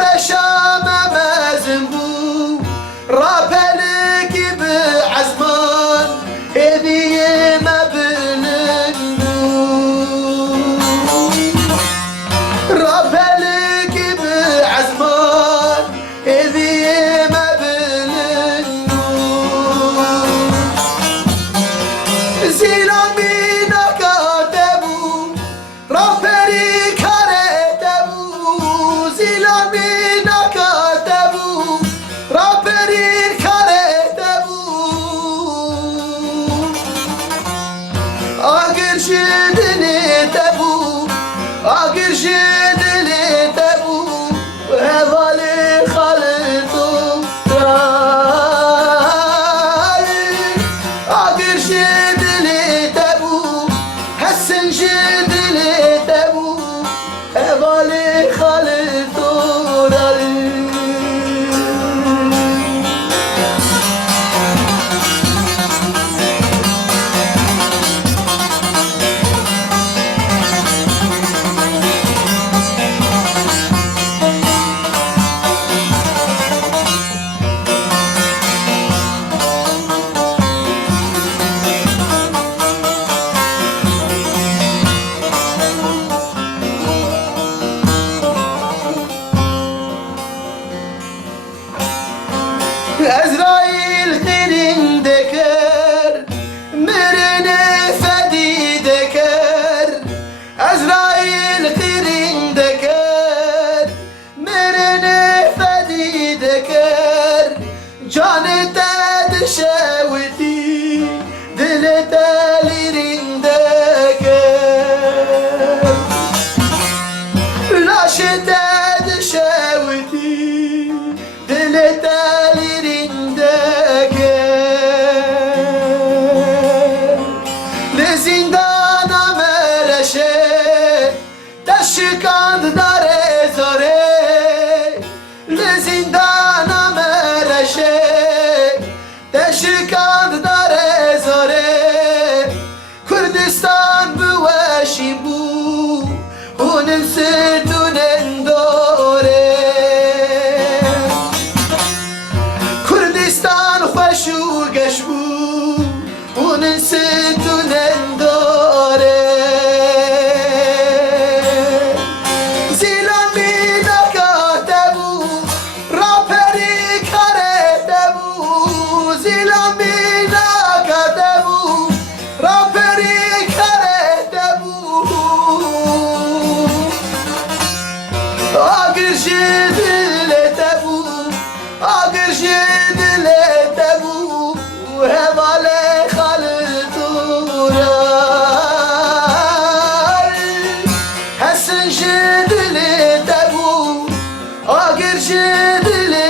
رشام مزنبو رابلك بعزمان هذي ما بننو رابلك بعزمان هذي ما بننو زيلامي نكاتبو رابري كارتبو زيلامي نكاتبو رابري كارتبو آگر شدني تبو آگر شدني تبو هوالي خالتو آگر شدني تبو حسن شدني تبو هوالي خالتو Ezrail senin deker, merene fedi deker. Ezrail senin deker, merene fedi deker. Canı ted şevti, dili telirin deker. Laşı ted şevti, dili telirin زندان مرشه تشکند داره زاره لزندان مرشه تشکند داره زاره کردستان بوشی بو اونم سردونن داره کردستان خوشو گش بو اونم سردونن آگر شدل تبو آگر شدل تبو هوال خالتو حسن شدل تبو آگر شدل